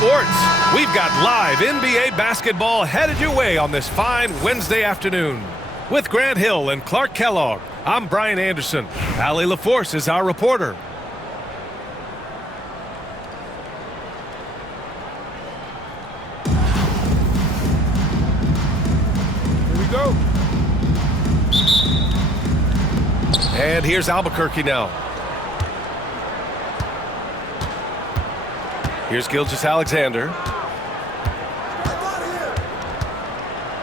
sports. We've got live NBA basketball headed your way on this fine Wednesday afternoon. With Grant Hill and Clark Kellogg, I'm Brian Anderson. Allie LaForce is our reporter. Here we go. And here's Albuquerque now. Here's Gilgeous-Alexander.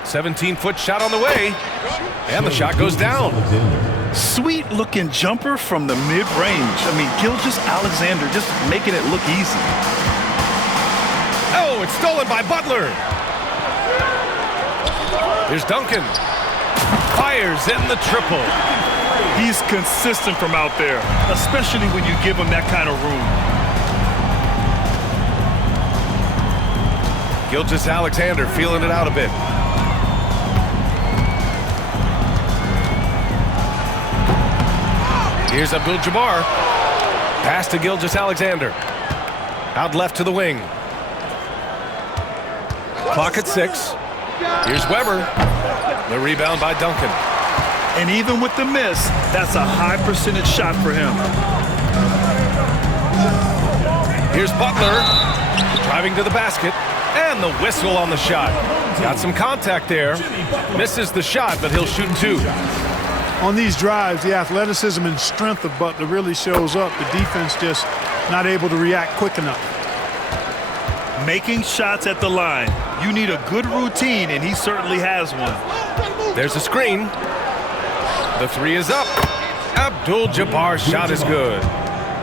17-foot shot on the way. And the shot goes down. Sweet-looking jumper from the mid-range. I mean, Gilgeous-Alexander just making it look easy. Oh, it's stolen by Butler. Here's Duncan. Fires in the triple. He's consistent from out there, especially when you give him that kind of room. Gilgeous-Alexander feeling it out a bit. Here's Abdul-Jabbar. Pass to Gilgeous-Alexander. Out left to the wing. Clock at 6. Here's Weber. The rebound by Duncan. And even with the miss, that's a high percentage shot for him. Here's Butler. Driving to the basket. And the whistle on the shot. Got some contact there. Misses the shot, but he'll shoot two. On these drives, the athleticism and strength of Butler really shows up. The defense just not able to react quick enough. Making shots at the line. You need a good routine, and he certainly has one. There's a screen. The three is up. Abdul-Jabbar's shot is good.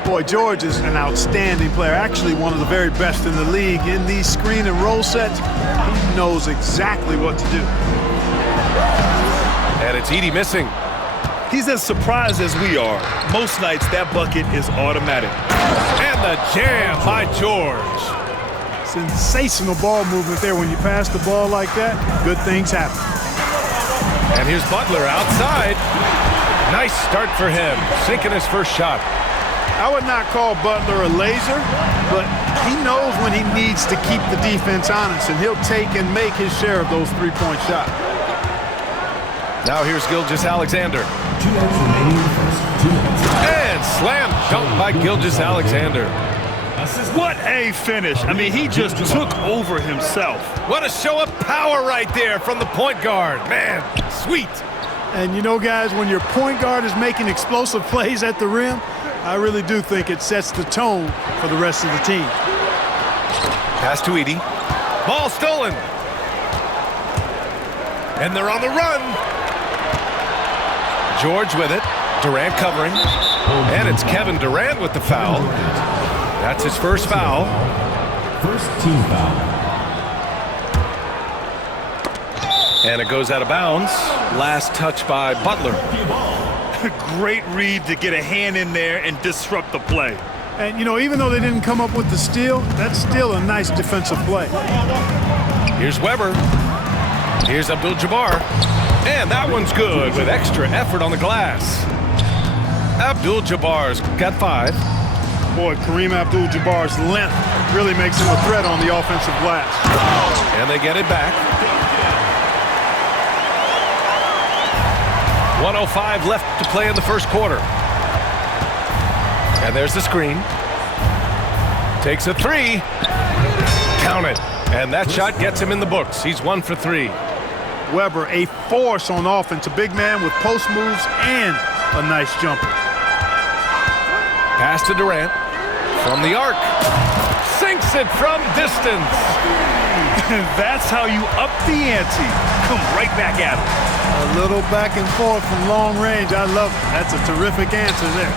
Boy, George is an outstanding player, actually one of the very best in the league. In these screen and roll sets, he knows exactly what to do. And it's Edey missing. He's as surprised as we are. Most nights, that bucket is automatic. And the jam by George. Sensational ball movement there. When you pass the ball like that, good things happen. And here's Butler outside. Nice start for him, sinking his first shot. I would not call Butler a laser, but he knows when he needs to keep the defense honest, and he'll take and make his share of those three-point shots. Now here's Gilgeous-Alexander. And slam dunk by Gilgeous-Alexander. What a finish. I mean, he just took over himself. What a show of power right there from the point guard. Man, sweet. And you know, guys, when your point guard is making explosive plays at the rim, I really do think it sets the tone for the rest of the team. Pass to Edey. Ball stolen. And they're on the run. George with it. Durant covering. And it's Kevin Durant with the foul. That's his first foul. First team foul. And it goes out of bounds. Last touch by Butler. Great read to get a hand in there and disrupt the play. And, you know, even though they didn't come up with the steal, that's still a nice defensive play. Here's Weber. Here's Abdul-Jabbar. And that one's good with extra effort on the glass. Abdul-Jabbar's got 5. Boy, Kareem Abdul-Jabbar's length really makes him a threat on the offensive glass. And they get it back. 1:05 left to play in the first quarter. And there's the screen. Takes a 3. Count it. And that shot gets him in the books. He's 1 for 3. Weber, a force on offense. A big man with post moves and a nice jumper. Pass to Durant. From the arc. Sinks it from distance. That's how you up the ante. Come right back at him. A little back and forth from long range. I love it. That's a terrific answer there.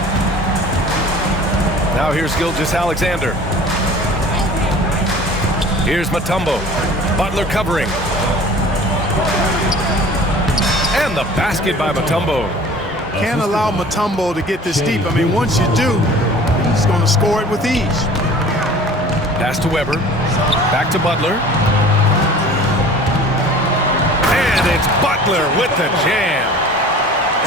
Now here's Gilgeous-Alexander. Here's Mutombo. Butler covering. And the basket by Mutombo. Can't allow Mutombo to get this deep. I mean, once you do, he's going to score it with ease. Pass to Weber. Back to Butler. And it's Butler with the jam.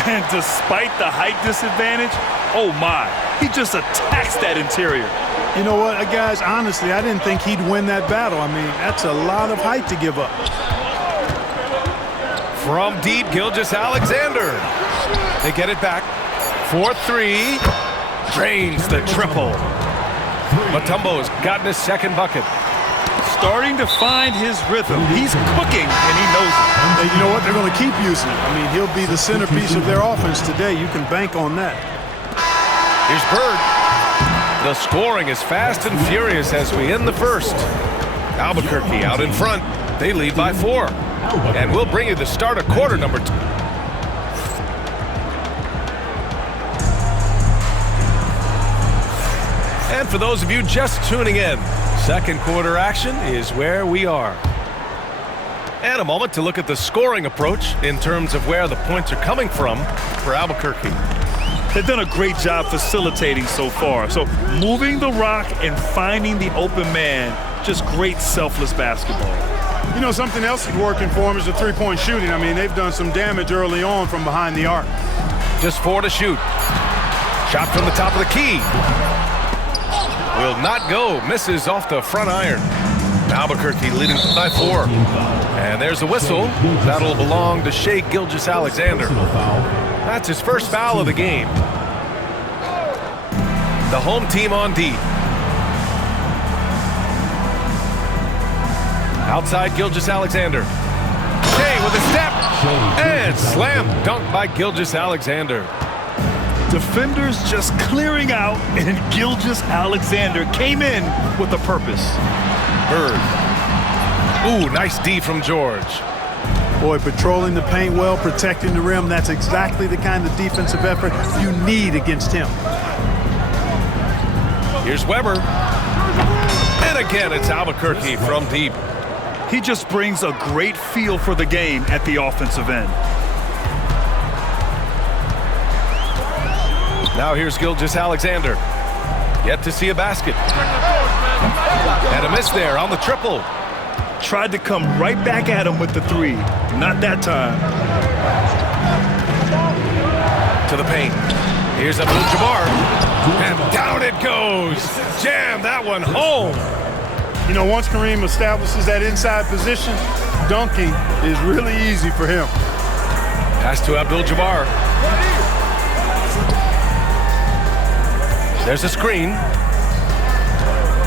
And despite the height disadvantage, oh my, he just attacks that interior. You know what, guys, honestly, I didn't think he'd win that battle. I mean, that's a lot of height to give up. From deep, Gilgeous-Alexander. They get it back. 4-3. Drains the triple. Mutombo's gotten his second bucket. Starting to find his rhythm. He's cooking, and he knows it. And you know what? They're going to keep using him. I mean, he'll be the centerpiece of their offense today. You can bank on that. Here's Bird. The scoring is fast and furious as we end the first. Albuquerque out in front. They lead by 4. And we'll bring you the start of quarter number 2. And for those of you just tuning in, second quarter action is where we are. And a moment to look at the scoring approach in terms of where the points are coming from for Albuquerque. They've done a great job facilitating so far. So moving the rock and finding the open man, just great selfless basketball. You know, something else that's working for them is the three-point shooting. I mean, they've done some damage early on from behind the arc. Just 4 to shoot. Shot from the top of the key. Will not go. Misses off the front iron. Albuquerque leading by 4. And there's a whistle. That'll belong to Shai Gilgeous-Alexander. That's his first foul of the game. The home team on D. Outside Gilgeous-Alexander. Shai with a step. And slam dunk by Gilgeous-Alexander. Defenders just clearing out, and Gilgeous-Alexander came in with a purpose. Bird. Ooh, nice D from George. Boy, patrolling the paint well, protecting the rim, that's exactly the kind of defensive effort you need against him. Here's Weber. And again, it's Albuquerque from deep. He just brings a great feel for the game at the offensive end. Now here's Gilgeous-Alexander. Yet to see a basket. And a miss there on the triple. Tried to come right back at him with the 3. Not that time. To the paint. Here's Abdul-Jabbar. And down it goes. Jam that one home. You know, once Kareem establishes that inside position, dunking is really easy for him. Pass to Abdul-Jabbar. There's a screen.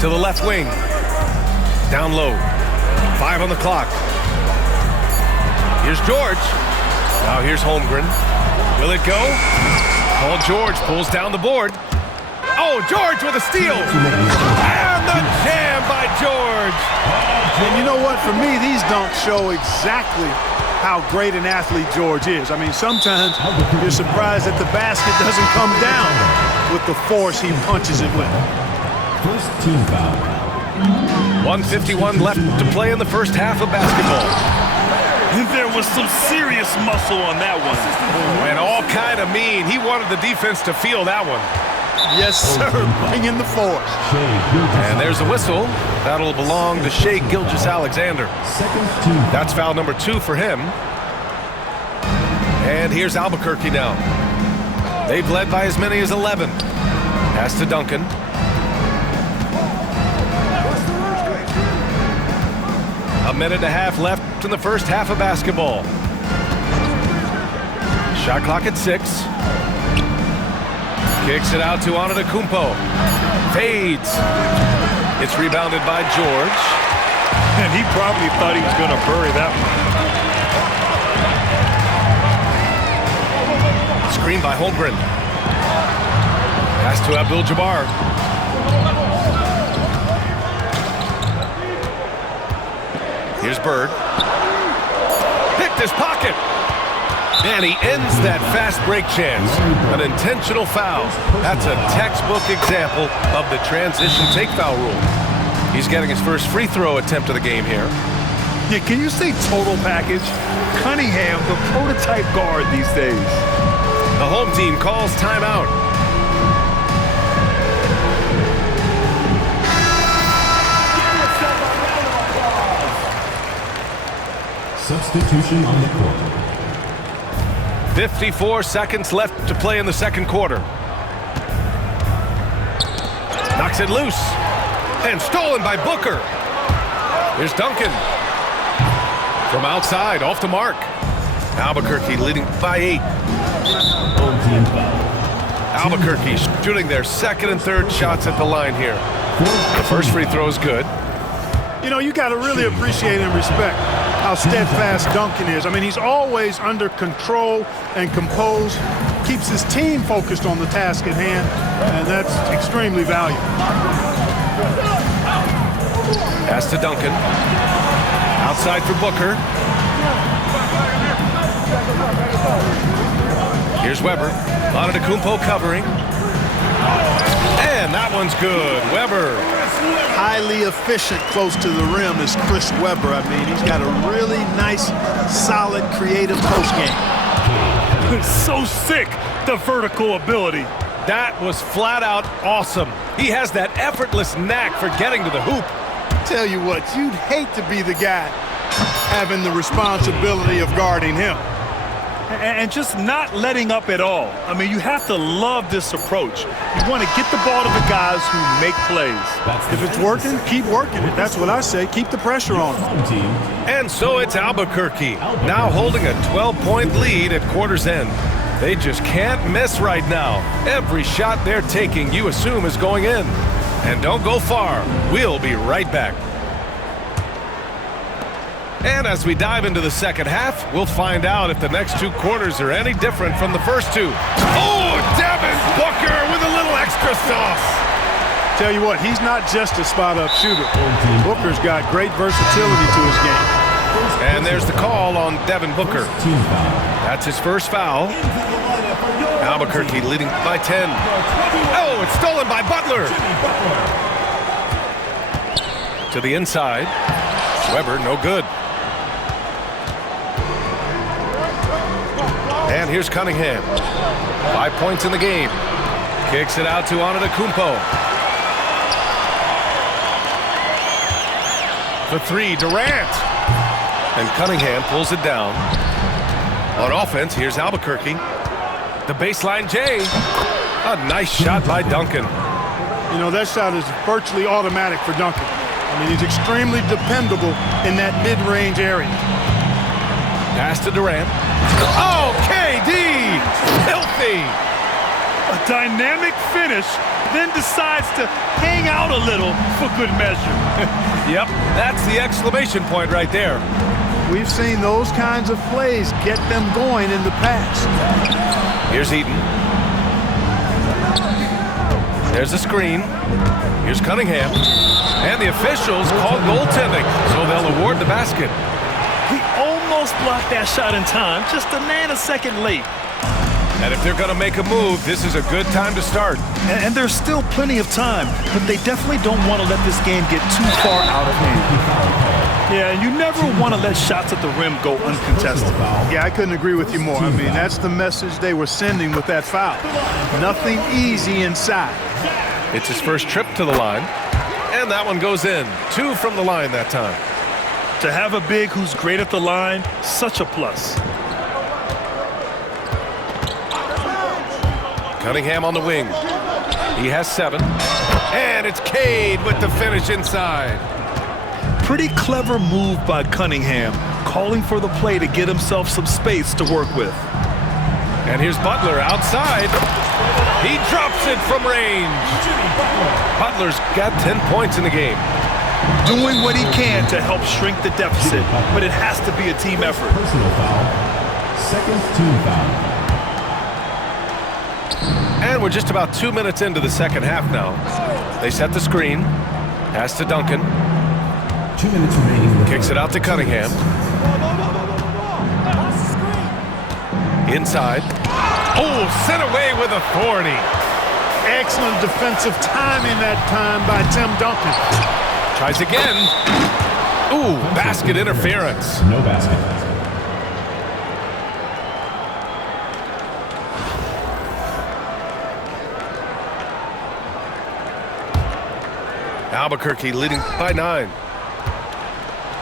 To the left wing. Down low. 5 on the clock. Here's George. Now here's Holmgren. Will it go? Paul George pulls down the board. Oh, George with a steal. And the jam by George. And you know what? For me, these dunks show exactly how great an athlete George is. I mean, sometimes you're surprised that the basket doesn't come down with the force he punches it with. First team foul. 1:51 left to play in the first half of basketball. There was some serious muscle on that one. And all kind of mean. He wanted the defense to feel that one. Yes, sir. Bring in the force. And there's a whistle. That'll belong to Shai Gilgeous-Alexander. Second team. That's foul number 2 for him. And here's Albuquerque now. They've led by as many as 11. Pass to Duncan. A minute and a half left in the first half of basketball. Shot clock at 6. Kicks it out to Antetokounmpo. Fades. It's rebounded by George. And he probably thought he was going to bury that one. Screen by Holmgren. Pass to Abdul-Jabbar. Here's Bird. Picked his pocket. And he ends that fast break chance. An intentional foul. That's a textbook example of the transition take foul rule. He's getting his first free throw attempt of the game here. Yeah, can you say total package? Cunningham, the prototype guard these days. The home team calls timeout. Substitution on the court. 54 seconds left to play in the second quarter. Knocks it loose. And stolen by Booker. Here's Duncan. From outside, off the mark. Albuquerque leading by 8. Home team foul. Albuquerque shooting their second and third shots at the line here. The first free throw is good. You know, you got to really appreciate and respect how steadfast Duncan is. I mean, he's always under control and composed, keeps his team focused on the task at hand, and that's extremely valuable. Pass to Duncan. Outside for Booker. Here's Weber. Antetokounmpo covering. And that one's good. Weber. Highly efficient close to the rim is Chris Weber. I mean, he's got a really nice, solid, creative post game. So sick, the vertical ability. That was flat out awesome. He has that effortless knack for getting to the hoop. Tell you what, you'd hate to be the guy having the responsibility of guarding him. And just not letting up at all. I mean, you have to love this approach. You want to get the ball to the guys who make plays. If it's working, keep working it. That's what I say. Keep the pressure on them. Home team. And so it's Albuquerque, now holding a 12-point lead at quarter's end. They just can't miss right now. Every shot they're taking, you assume, is going in. And don't go far. We'll be right back. And as we dive into the second half, we'll find out if the next 2 quarters are any different from the first 2. Oh, Devin Booker with a little extra sauce. Tell you what, he's not just a spot-up shooter. Booker's got great versatility to his game. And there's the call on Devin Booker. Team foul. That's his first foul. Albuquerque leading by 10. Oh, it's stolen by Butler. To the inside. Weber, no good. And here's Cunningham. 5 points in the game. Kicks it out to Antetokounmpo. For 3, Durant. And Cunningham pulls it down. On offense, here's Albuquerque. The baseline J. A nice shot by Duncan. You know, that shot is virtually automatic for Duncan. I mean, he's extremely dependable in that mid-range area. Pass to Durant. Oh, KD! Filthy! A dynamic finish, then decides to hang out a little for good measure. Yep, that's the exclamation point right there. We've seen those kinds of plays get them going in the past. Here's Eaton. There's a screen. Here's Cunningham. And the officials call goaltending, so they'll award the basket. He almost blocked that shot in time, just a nanosecond late. And if they're going to make a move, this is a good time to start. And there's still plenty of time, but they definitely don't want to let this game get too far out of hand. Yeah, and you never want to let shots at the rim go uncontested. Yeah, I couldn't agree with you more. I mean, that's the message they were sending with that foul. Nothing easy inside. It's his first trip to the line, and that one goes in. 2 from the line that time. To have a big who's great at the line, such a plus. Cunningham on the wing. He has 7. And it's Cade with the finish inside. Pretty clever move by Cunningham, calling for the play to get himself some space to work with. And here's Butler outside. He drops it from range. Butler's got 10 points in the game. Doing what he can to help shrink the deficit, but it has to be a team effort. Personal foul. Second team foul. And we're just about 2 minutes into the second half now. They set the screen. Pass to Duncan. 2 minutes remaining. Kicks it out to Cunningham. Inside. Oh, sent away with authority. Excellent defensive timing that time by Tim Duncan. Tries again. Ooh, basket interference. No basket. Albuquerque leading by 9.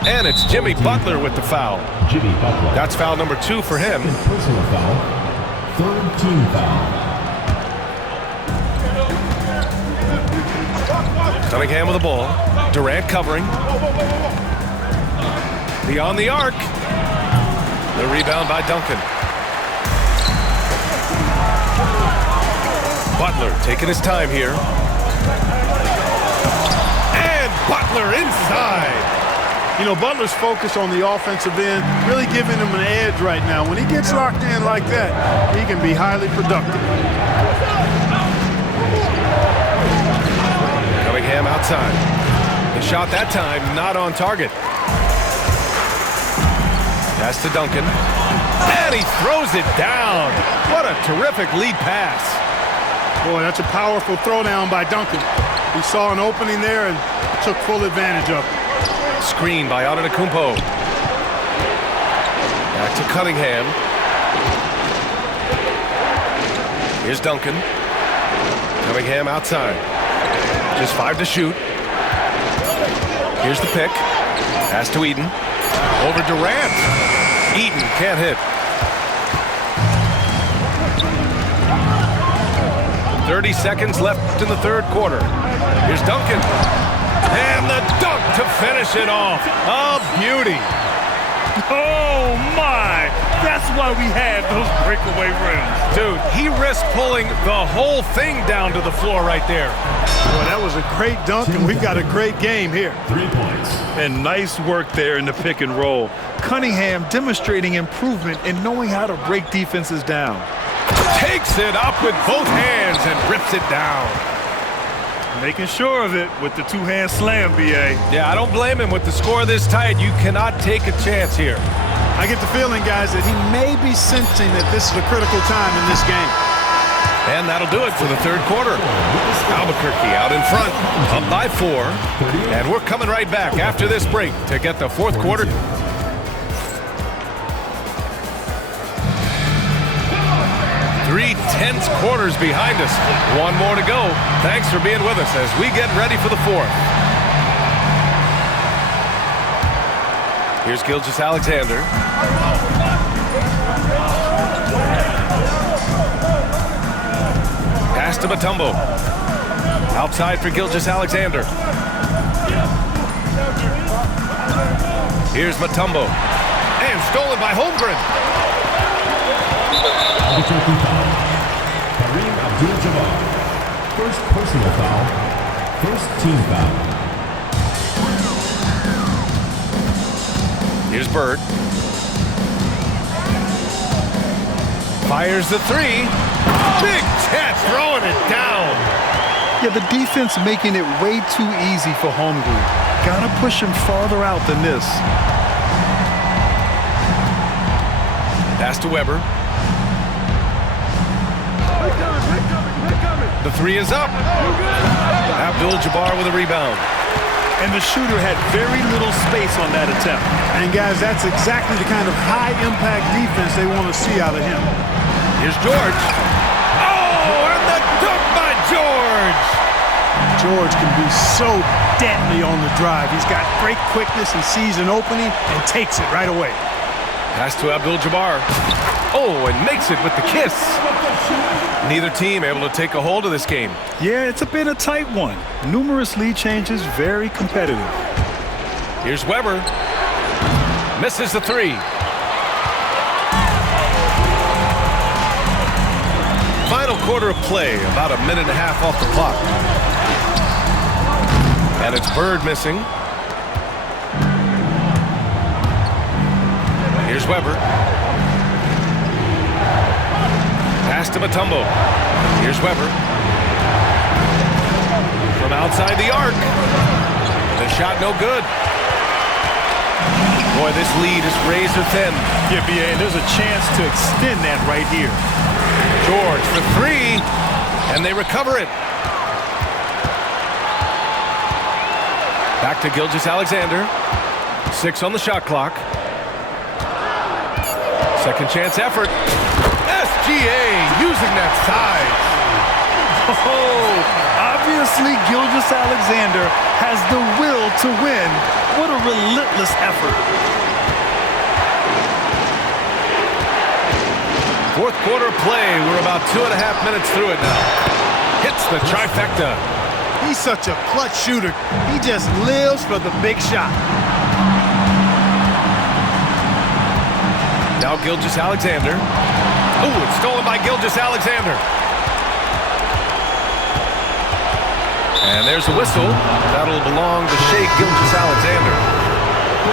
And it's Jimmy Butler with the foul. Jimmy Butler. That's foul number 2 for him. Second personal foul. Third team foul. Cunningham with the ball. Durant covering. Beyond the arc. The rebound by Duncan. Butler taking his time here. And Butler inside. You know, Butler's focus on the offensive end really giving him an edge right now. When he gets locked in like that, he can be highly productive. Cunningham outside. The shot that time not on target. Pass to Duncan. And he throws it down. What a terrific lead pass. Boy, that's a powerful throwdown by Duncan. He saw an opening there and took full advantage of it. Screen by Antetokounmpo. Back to Cunningham. Here's Duncan. Cunningham outside. Just 5 to shoot. Here's the pick. Pass to Eden. Over Durant. Eden can't hit. 30 seconds left in the third quarter. Here's Duncan. And the dunk to finish it off. A beauty. Oh, my. That's why we have those breakaway rims. Dude, he risked pulling the whole thing down to the floor right there. Boy, that was a great dunk, and we've got a great game here. 3 points. And nice work there in the pick and roll. Cunningham demonstrating improvement in knowing how to break defenses down. Takes it up with both hands and rips it down. Making sure of it with the two-hand slam, B.A. Yeah, I don't blame him with the score this tight. You cannot take a chance here. I get the feeling, guys, that he may be sensing that this is a critical time in this game. And that'll do it for the third quarter. Albuquerque out in front, up by 4. And we're coming right back after this break to get the fourth quarter. 3 tense quarters behind us. One more to go. Thanks for being with us as we get ready for the fourth. Here's Gilgeous-Alexander. Pass to Mutombo. Outside for Gilgeous-Alexander. Here's Mutombo. And stolen by Holmgren. Albuquerque foul. Kareem Abdul-Jabbar. First personal foul. First team foul. Here's Bird. Fires the 3. Big catch, throwing it down. Yeah, the defense making it way too easy for Holmgren. Gotta push him farther out than this. Pass to Weber. The 3 is up. Abdul-Jabbar with a rebound. And the shooter had very little space on that attempt. And, guys, that's exactly the kind of high-impact defense they want to see out of him. Here's George. Oh, and the dunk by George. George can be so deadly on the drive. He's got great quickness. He sees an opening and takes it right away. Pass to Abdul-Jabbar. Oh, and makes it with the kiss. Neither team able to take a hold of this game. Yeah, it's been a tight one. Numerous lead changes, very competitive. Here's Weber. Misses the 3. Final quarter of play, about a minute and a half off the clock. And it's Bird missing. Here's Weber. Pass to Mutombo. Here's Weber. From outside the arc. The shot no good. Boy, this lead is razor thin. Yeah, B.A., and there's a chance to extend that right here. George for 3, and they recover it. Back to Gilgeous-Alexander. 6 on the shot clock. Second chance effort. SGA using that size. Oh, obviously Gilgeous-Alexander has the will to win. What a relentless effort. Fourth quarter play. We're about 2.5 minutes through it now. Hits the trifecta. He's such a clutch shooter. He just lives for the big shot. Now Gilgeous-Alexander. Oh, it's stolen by Gilgeous-Alexander. And there's a whistle. That'll belong to Shai Gilgeous-Alexander.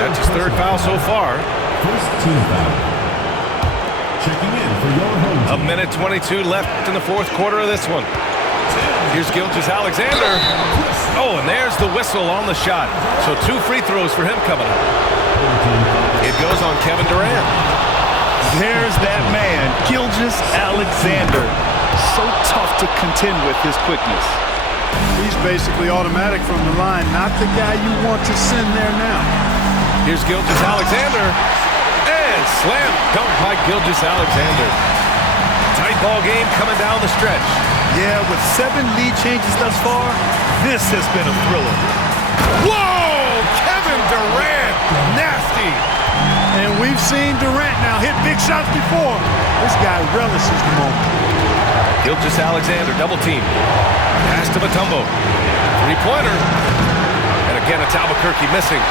That's his third foul so far. First team foul. Checking in for your home team. A minute 22 left in the fourth quarter of this one. Here's Gilgeous-Alexander. Oh, and there's the whistle on the shot. So 2 free throws for him coming up. It goes on Kevin Durant. There's that man, Gilgeous-Alexander. So tough to contend with his quickness. He's basically automatic from the line, not the guy you want to send there now. Here's Gilgeous-Alexander. And slam dunk by Gilgeous-Alexander. Tight ball game coming down the stretch. Yeah, with 7 lead changes thus far, this has been a thriller. Whoa! Kevin Durant! Nasty! And we've seen Durant now hit big shots before. This guy relishes the moment. Gilgeous-Alexander double team. Pass to Mutombo. Three-pointer. And again, it's Albuquerque missing.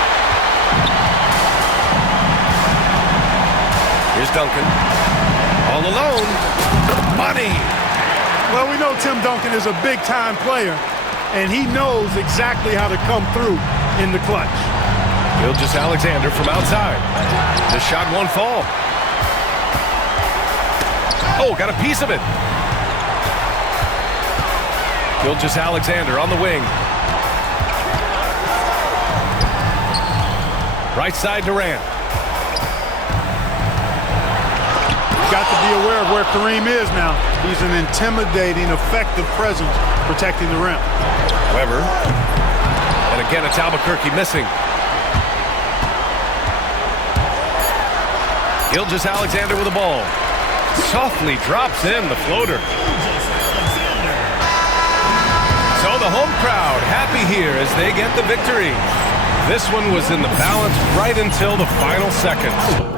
Here's Duncan. All alone. Money. Well, we know Tim Duncan is a big-time player, and he knows exactly how to come through in the clutch. Gilgeous-Alexander from outside. The shot won't fall. Oh, got a piece of it. Gilgeous-Alexander on the wing. Right side Durant. Got to be aware of where Kareem is now. He's an intimidating, effective presence protecting the rim. Weber. And again, it's Albuquerque missing. Gilgeous-Alexander with the ball. Softly drops in the floater. So the home crowd happy here as they get the victory. This one was in the balance right until the final seconds.